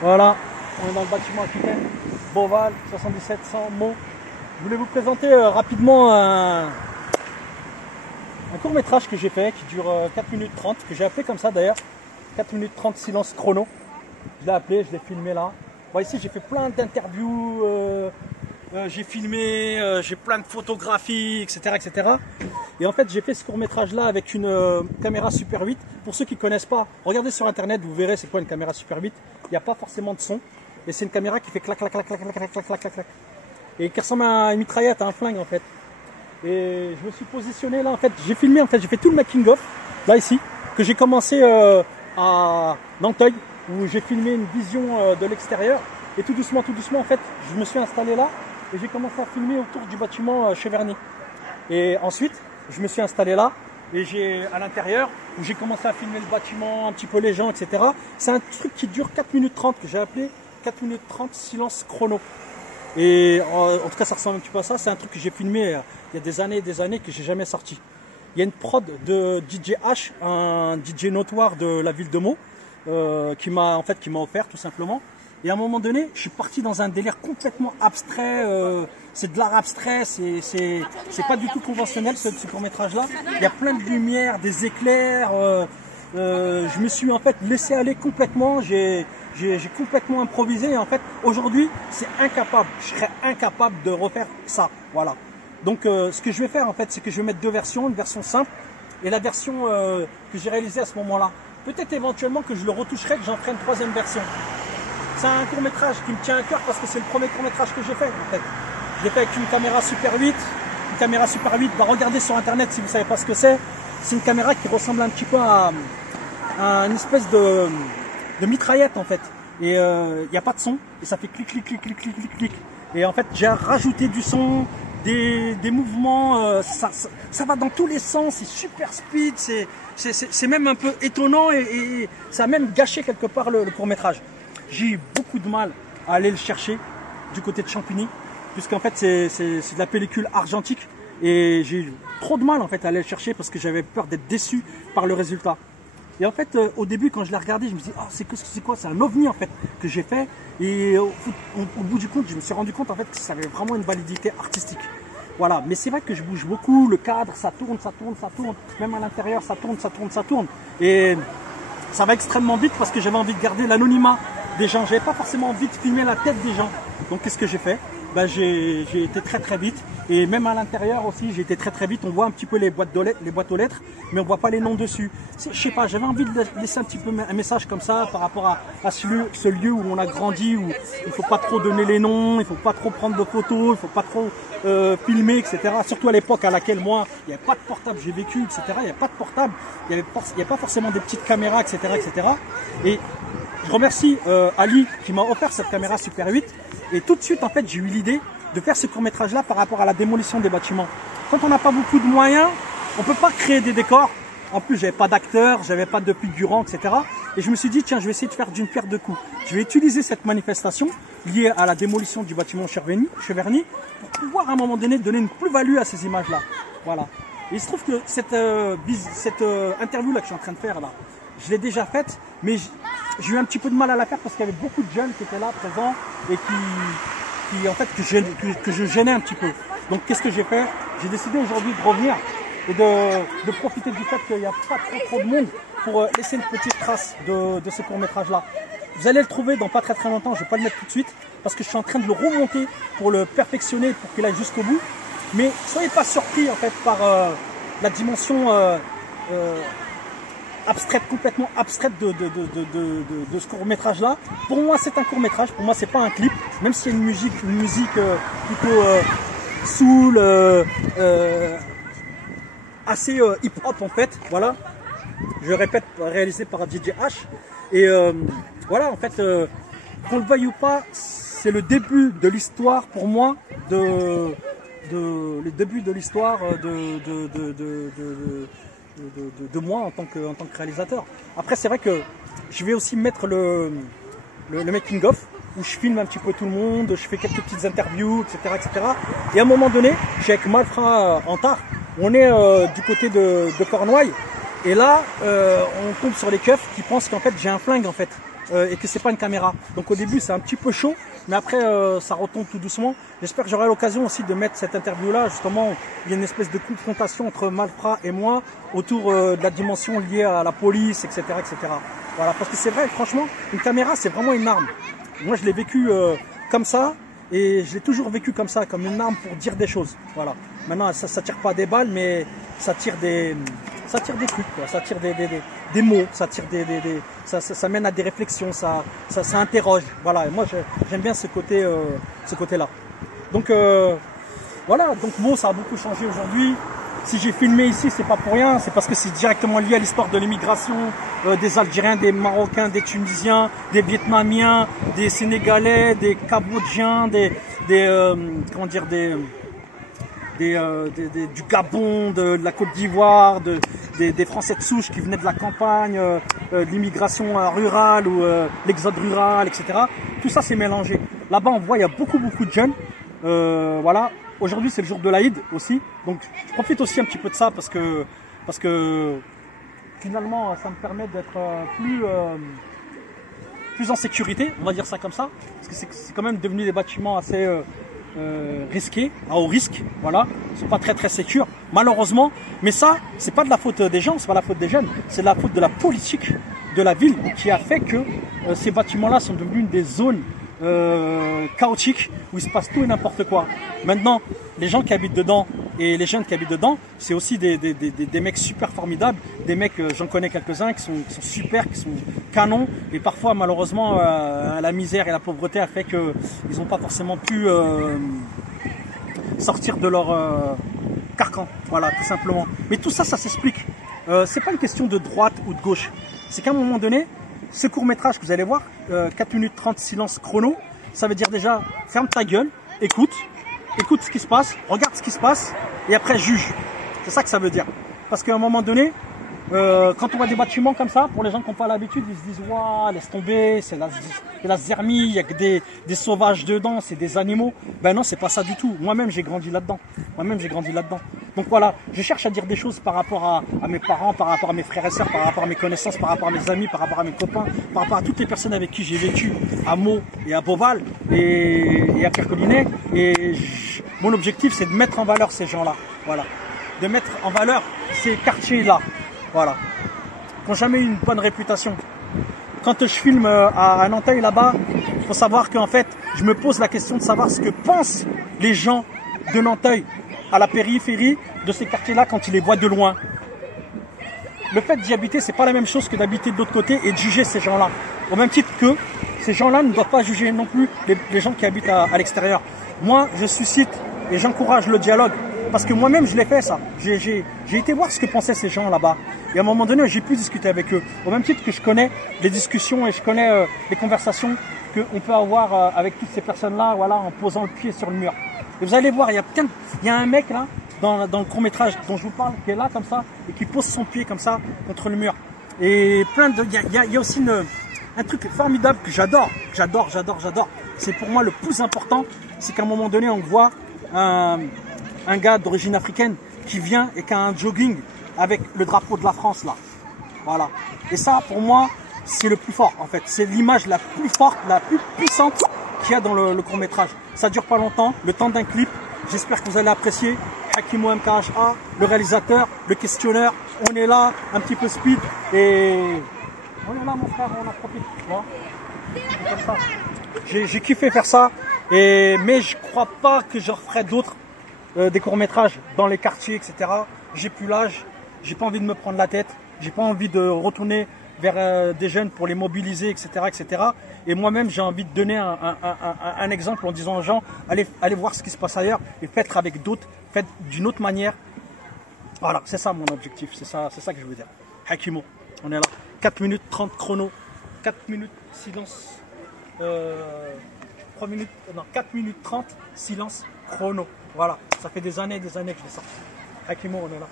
Voilà, on est dans le bâtiment Aquitaine, Beauval, 7700 mots. Je voulais vous présenter rapidement un court métrage que j'ai fait qui dure 4 minutes 30, que j'ai appelé comme ça d'ailleurs, 4 minutes 30 silence chrono. Je l'ai appelé, je l'ai filmé là. Bon, ici j'ai fait plein d'interviews, j'ai filmé, j'ai plein de photographies, etc., etc. Et en fait j'ai fait ce court métrage là avec une caméra Super 8. Pour ceux qui ne connaissent pas, regardez sur internet, vous verrez c'est quoi une caméra Super 8. Il n'y a pas forcément de son. Et c'est une caméra qui fait clac clac clac clac clac clac clac clac clac clac. Et qui ressemble à une mitraillette, à un flingue en fait. Et je me suis positionné là en fait, j'ai filmé en fait, j'ai fait tout le making of, là ici, que j'ai commencé à Nanteuil, où j'ai filmé une vision de l'extérieur. Et tout doucement en fait, je me suis installé là et j'ai commencé à filmer autour du bâtiment Cheverny. Et ensuite, je me suis installé là et j'ai à l'intérieur où j'ai commencé à filmer le bâtiment, un petit peu les gens, etc. C'est un truc qui dure 4 minutes 30 que j'ai appelé 4 minutes 30 silence chrono. Et en tout cas, ça ressemble un petit peu à ça. C'est un truc que j'ai filmé il y a des années que j'ai jamais sorti. Il y a une prod de DJ H, un DJ notoire de la ville de Meaux, qui m'a offert tout simplement. Et à un moment donné, je suis parti dans un délire complètement abstrait. C'est de l'art abstrait, c'est pas du tout conventionnel ce court-métrage-là. Il y a plein de lumière, des éclairs. Je me suis en fait laissé aller complètement. J'ai complètement improvisé. Et en fait, aujourd'hui, c'est incapable. Je serais incapable de refaire ça. Voilà. Donc, ce que je vais faire en fait, c'est que je vais mettre deux versions, une version simple et la version que j'ai réalisée à ce moment-là. Peut-être éventuellement que je le retoucherai, que j'en ferai une troisième version. C'est un court-métrage qui me tient à cœur parce que c'est le premier court-métrage que j'ai fait en fait. Je l'ai fait avec une caméra Super 8. Une caméra Super 8, bah regardez sur internet si vous ne savez pas ce que c'est. C'est une caméra qui ressemble un petit peu à une espèce de mitraillette en fait. Et il n'y a pas de son. Et ça fait clic, clic, clic, clic, clic, clic, clic. Et en fait, j'ai rajouté du son, des mouvements. Ça va dans tous les sens. C'est super speed. C'est même un peu étonnant et ça a même gâché quelque part le court-métrage. J'ai eu beaucoup de mal à aller le chercher du côté de Champigny, puisqu'en fait c'est de la pellicule argentique et j'ai eu trop de mal en fait à aller le chercher parce que j'avais peur d'être déçu par le résultat. Et en fait au début quand je l'ai regardé, je me dis oh, c'est quoi, c'est un ovni en fait que j'ai fait et au bout du compte je me suis rendu compte en fait que ça avait vraiment une validité artistique. Voilà, mais c'est vrai que je bouge beaucoup, le cadre ça tourne, même à l'intérieur ça tourne et ça va extrêmement vite parce que j'avais envie de garder l'anonymat des gens. J'avais pas forcément envie de filmer la tête des gens. Donc qu'est-ce que j'ai fait? Ben, j'ai été très vite. Et même à l'intérieur aussi, j'ai été très vite. On voit un petit peu les boîtes aux lettres, mais on voit pas les noms dessus. Je sais pas, j'avais envie de laisser un petit peu un message comme ça par rapport à ce lieu où on a grandi, où il faut pas trop donner les noms, il faut pas trop prendre de photos, il faut pas trop filmer, etc. Surtout à l'époque à laquelle moi, il n'y avait pas de portable, j'ai vécu, etc. Il n'y avait pas de portable, il n'y avait pas forcément des petites caméras, etc. Et je remercie Ali qui m'a offert cette caméra Super 8 et tout de suite en fait j'ai eu l'idée de faire ce court métrage là par rapport à la démolition des bâtiments. Quand on n'a pas beaucoup de moyens, on ne peut pas créer des décors. En plus j'avais pas d'acteurs, j'avais pas de figurants, etc. Et je me suis dit tiens je vais essayer de faire d'une pierre deux coups. Je vais utiliser cette manifestation liée à la démolition du bâtiment Cheverny pour pouvoir à un moment donné donner une plus-value à ces images là. Voilà. Et il se trouve que cette interview là que je suis en train de faire là, je l'ai déjà faite, mais j'ai eu un petit peu de mal à la faire parce qu'il y avait beaucoup de jeunes qui étaient là présents et qui en fait que je gênais un petit peu. Donc qu'est-ce que j'ai fait? J'ai décidé aujourd'hui de revenir et de profiter du fait qu'il n'y a pas trop de monde pour laisser une petite trace de ce court-métrage là. Vous allez le trouver dans pas très longtemps, je ne vais pas le mettre tout de suite parce que je suis en train de le remonter pour le perfectionner, pour qu'il aille jusqu'au bout. Mais soyez pas surpris en fait par la dimension abstraite, complètement abstraite de ce court-métrage là. Pour moi c'est un court-métrage, pour moi c'est pas un clip, même s'il y a une musique plutôt soul, assez hip-hop en fait, voilà. Je répète, réalisé par DJ H. Et voilà en fait, qu'on le veuille ou pas, c'est le début de l'histoire pour moi le début de l'histoire de moi en tant que réalisateur. Après c'est vrai que je vais aussi mettre le making of où je filme un petit peu tout le monde, je fais quelques petites interviews, etc. Et à un moment donné, je suis avec Malfra Antard, on est du côté de Cornouailles et là on tombe sur les keufs qui pensent qu'en fait j'ai un flingue en fait. et que c'est pas une caméra. Donc au début c'est un petit peu chaud, mais après ça retombe tout doucement. J'espère que j'aurai l'occasion aussi de mettre cette interview là, justement, il y a une espèce de confrontation entre Malfrat et moi autour de la dimension liée à la police, etc., etc. Voilà, parce que c'est vrai, franchement, une caméra c'est vraiment une arme. Moi je l'ai vécu comme ça, et je l'ai toujours vécu comme ça, comme une arme pour dire des choses. Voilà. Maintenant ça tire pas des balles, mais ça tire des trucs, quoi. Ça tire des mots, ça mène à des réflexions, ça interroge. Voilà, et moi j'aime bien ce côté-là. Donc voilà, donc bon, ça a beaucoup changé aujourd'hui. Si j'ai filmé ici, c'est pas pour rien, c'est parce que c'est directement lié à l'histoire de l'immigration, des Algériens, des Marocains, des Tunisiens, des Vietnamiens, des Sénégalais, des Cambodgiens, comment dire, du Gabon, de la Côte d'Ivoire, des Français de souche qui venaient de la campagne, de l'immigration rurale ou l'exode rural, etc. Tout ça c'est mélangé. Là-bas on voit il y a beaucoup de jeunes. Voilà. Aujourd'hui c'est le jour de l'Aïd aussi, donc je profite aussi un petit peu de ça parce que finalement ça me permet d'être plus en sécurité, on va dire ça comme ça, parce que c'est quand même devenu des bâtiments assez risqués, à haut risque, voilà, ils sont pas très sécures, malheureusement, mais ça, c'est pas de la faute des gens, c'est pas la faute des jeunes, c'est de la faute de la politique de la ville qui a fait que ces bâtiments-là sont devenus des zones chaotiques où il se passe tout et n'importe quoi. Maintenant, les gens qui habitent dedans et les jeunes qui habitent dedans, c'est aussi des mecs super formidables, des mecs, j'en connais quelques-uns qui sont super, qui sont canons, et parfois malheureusement la misère et la pauvreté a fait qu'ils n'ont pas forcément pu sortir de leur carcan, voilà, tout simplement. Mais tout ça, ça s'explique. C'est pas une question de droite ou de gauche, c'est qu'à un moment donné, ce court-métrage que vous allez voir, 4 minutes 30 silence chrono, ça veut dire déjà ferme ta gueule, écoute ce qui se passe, regarde ce qui se passe et après juge. C'est ça que ça veut dire. Parce qu'à un moment donné, quand on voit des bâtiments comme ça, pour les gens qui n'ont pas l'habitude, ils se disent waouh, laisse tomber, c'est la zermie, il n'y a que des sauvages dedans, c'est des animaux. Ben non, c'est pas ça du tout. Moi-même, j'ai grandi là-dedans. Donc voilà, je cherche à dire des choses par rapport à mes parents, par rapport à mes frères et sœurs, par rapport à mes connaissances, par rapport à mes amis, par rapport à mes copains, par rapport à toutes les personnes avec qui j'ai vécu à Meaux et à Beauval et à Kercolinet. Et mon objectif, c'est de mettre en valeur ces gens-là. Voilà. De mettre en valeur ces quartiers-là. Voilà. Qui n'ont jamais eu une bonne réputation. Quand je filme à Nanteuil là-bas, il faut savoir qu'en fait, je me pose la question de savoir ce que pensent les gens de Nanteuil à la périphérie de ces quartiers-là quand ils les voient de loin. Le fait d'y habiter, c'est pas la même chose que d'habiter de l'autre côté et de juger ces gens-là. Au même titre que ces gens-là ne doivent pas juger non plus les gens qui habitent à l'extérieur. Moi, je suscite et j'encourage le dialogue. Parce que moi-même, je l'ai fait ça. J'ai été voir ce que pensaient ces gens là-bas. Et à un moment donné, j'ai pu discuter avec eux. Au même titre que je connais les discussions et je connais les conversations qu'on peut avoir avec toutes ces personnes-là, voilà, en posant le pied sur le mur. Et vous allez voir, il y a un mec là, dans le court-métrage dont je vous parle, qui est là comme ça, et qui pose son pied comme ça contre le mur. Et il y a aussi un truc formidable que j'adore. C'est pour moi le plus important, c'est qu'à un moment donné, on voit un gars d'origine africaine qui vient et qui a un jogging avec le drapeau de la France là. Voilà. Et ça, pour moi, c'est le plus fort en fait. C'est l'image la plus forte, la plus puissante qu'il y a dans le court-métrage. Ça dure pas longtemps, le temps d'un clip. J'espère que vous allez apprécier. Hakimo MKHA, le réalisateur, le questionneur. On est là, un petit peu speed. Et on est là mon frère, on en profite. Voilà. J'ai kiffé faire ça. Mais je crois pas que je referai d'autres des courts-métrages dans les quartiers, etc. J'ai plus l'âge, j'ai pas envie de me prendre la tête, j'ai pas envie de retourner vers des jeunes pour les mobiliser, etc. etc. Et moi-même, j'ai envie de donner un exemple en disant aux gens, allez voir ce qui se passe ailleurs et faites avec d'autres, faites d'une autre manière. Voilà, c'est ça mon objectif, c'est ça que je veux dire. Hakimo, on est là. 4 minutes 30 chrono, 4 minutes silence, 4 minutes 30 silence chrono. Voilà, ça fait des années que je l'ai sorti. Hakimo, on est là.